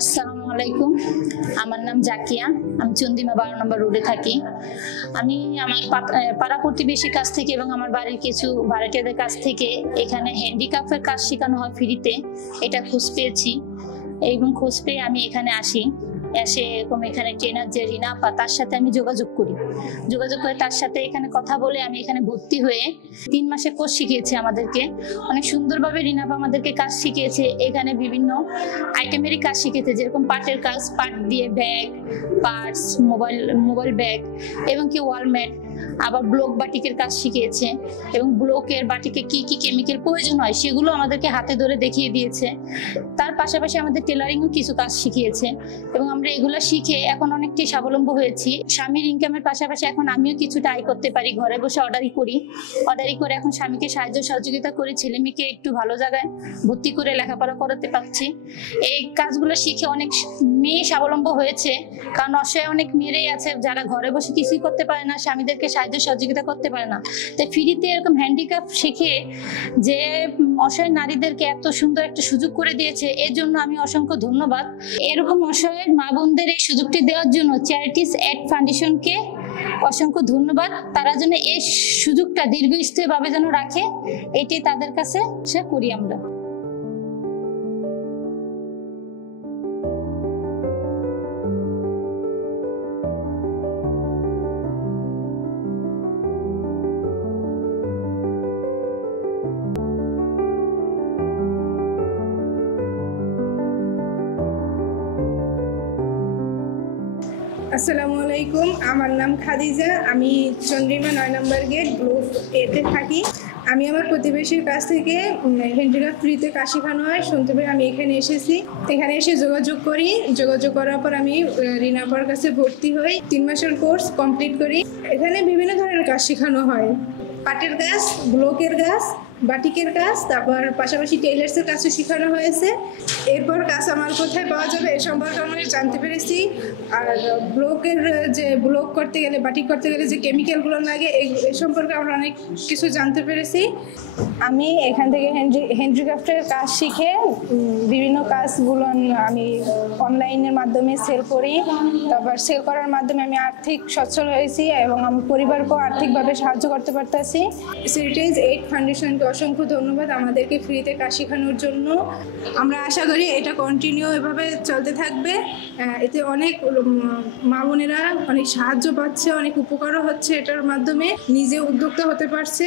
আসসালামু আলাইকুম। আমার নাম জাকিয়া। আমি চন্দিমা 12 নম্বর রোডে থাকি। আমি আমার পাড়া প্রতিবেশীর কাছ থেকে এবং আমার বাড়ির কিছু ভাড়াটিয়াদের কাছ থেকে এখানে হ্যান্ডিক্রাফটের কাজ শেখানো হয় ফ্রিতে, এটা খোঁজ পেয়েছি এবং খোঁজ পেয়ে আমি এখানে আসি। এসে এরকম এখানে ট্রেনার যে রিনা আপা, তার সাথে আমি যোগাযোগ করে তার সাথে এখানে কথা বলে আমি এখানে ভর্তি হয়ে 3 মাসের কোর্স শিখিয়েছি। আমাদেরকে অনেক সুন্দরভাবে রিনা আপা আমাদেরকে কাজ শিখিয়েছে। এখানে বিভিন্ন আইটেমেরই কাজ শিখেছে, যেরকম পাটের কাজ, পাট দিয়ে ব্যাগ, পার্টস, মোবাইল ব্যাগ এবং কি ওয়ালম্যাট, আবার ব্লক বাটিকের কাজ শিখিয়েছে এবং ব্লকের বাটিকে কি কি কেমিক্যাল প্রয়োজন হয় সেগুলো আমাদেরকে হাতে ধরে দেখিয়ে দিয়েছে। তার পাশাপাশি আমাদের টেলারিংও কিছু কাজ শিখিয়েছে এবং আমরা এগুলো শিখে এখন অনেকটাই স্বাবলম্বী হয়েছি। স্বামীর ইনকামের পাশাপাশি এখন আমিও কিছুটা আয় করতে পারি। ঘরে বসে অর্ডারই করে এখন স্বামীকে সাহায্য সহযোগিতা করে ছেলে মেয়েকে একটু ভালো জায়গায় ভর্তি করে লেখাপড়া করাতে পারছি। এই কাজগুলো শিখে অনেক মেয়ে স্বাবলম্বী হয়েছে, কারণ অসহায় অনেক মেয়েরাই আছে যারা ঘরে বসে কিছুই করতে পারে না, স্বামীদেরকে সাহায্য সহযোগিতা করতে পারে না। তাই ফ্রিতে এরকম হ্যান্ডিক্রাফট শিখে যে অসহায় নারীদেরকে এত সুন্দর একটা সুযোগ করে দিয়েছে, এর জন্য আমি অসংখ্য ধন্যবাদ। এরকম অসহায় মা বোনদের এই সুযোগটি দেওয়ার জন্য চ্যারিটিস এড ফাউন্ডেশনকে অসংখ্য ধন্যবাদ। তারা যেন এই সুযোগটা দীর্ঘস্থায়ীভাবে যেন রাখে, এটি তাদের কাছে আশা করি আমরা। আসসালামু আলাইকুম, আমার নাম খাদিজা। আমি চন্দ্রিমা 9 নম্বর গেট গ্লোব এতে থাকি। আমি আমার প্রতিবেশীর কাছ থেকে হ্যান্ডিক্রাফট ফ্রিতে কাজ শেখানো হয় শুনতে পেরে আমি এখানে এসেছি। এখানে এসে যোগাযোগ করার পর আমি রিনা আপার কাছে ভর্তি হই। 3 মাসের কোর্স কমপ্লিট করি। এখানে বিভিন্ন ধরনের কাজ শেখানো হয়, পাটের কাজ, ব্লকের কাজ, বাটিকের কাজ, তারপর পাশাপাশি টেইলার্সের কাজও শেখানো হয়েছে। এরপর কাজ আমার কোথায় পাওয়া যাবে এ সম্পর্কে আমরা জানতে পেরেছি। আর ব্লক করতে গেলে, বাটিক করতে গেলে যে কেমিক্যালগুলো লাগে এই সম্পর্কে আমরা অনেক কিছু জানতে পেরেছি। আমি এখান থেকে হ্যান্ডিক্রাফটের কাজ শিখে বিভিন্ন কাজগুলো আমি অনলাইনের মাধ্যমে সেল করি। তারপর সেল করার মাধ্যমে আমি আর্থিক সচ্ছল হয়েছি এবং আমার পরিবারকেও আর্থিকভাবে সাহায্য করতে পারতেছি। চ্যারিটিস এড ফাউন্ডেশনকে অসংখ্য ধন্যবাদ আমাদেরকে ফ্রিতে কাজ শেখানোর জন্য। আমরা আশা করি এটা কন্টিনিউ এভাবে চলতে থাকবে। এতে অনেক মা বোনেরা অনেক সাহায্য পাচ্ছে, অনেক উপকারও হচ্ছে, এটার মাধ্যমে নিজে উদ্যোক্তা হতে পারছে।